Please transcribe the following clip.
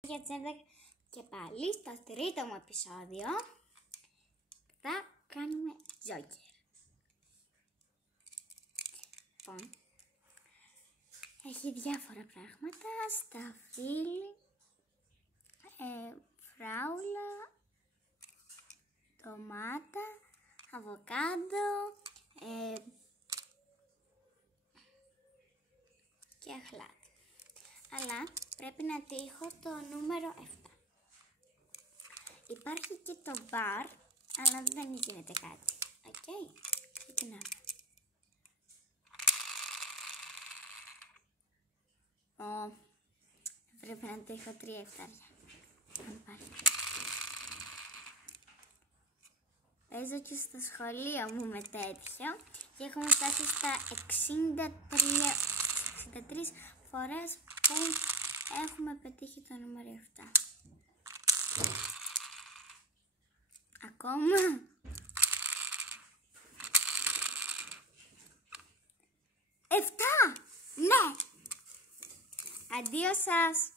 Για τις 11 και πάλι στο τρίτο μου επεισόδιο θα κάνουμε Joker. Λοιπόν, έχει διάφορα πράγματα, σταφύλι, φράουλα, ντομάτα, αβοκάντο και αχλάδι. Αλλά πρέπει να τύχω το νούμερο 7. Υπάρχει και το μπαρ, αλλά δεν γίνεται κάτι. Οκ, ξεκινάμε. Πρέπει να τύχω 3 εφτάρια. Παίζω και στο σχολείο μου με τέτοιο και έχουμε φτάσει στα 63 φορές που έχουμε πετύχει το νούμερο 7. Ακόμα. 7! Ναι! Αντίο σας!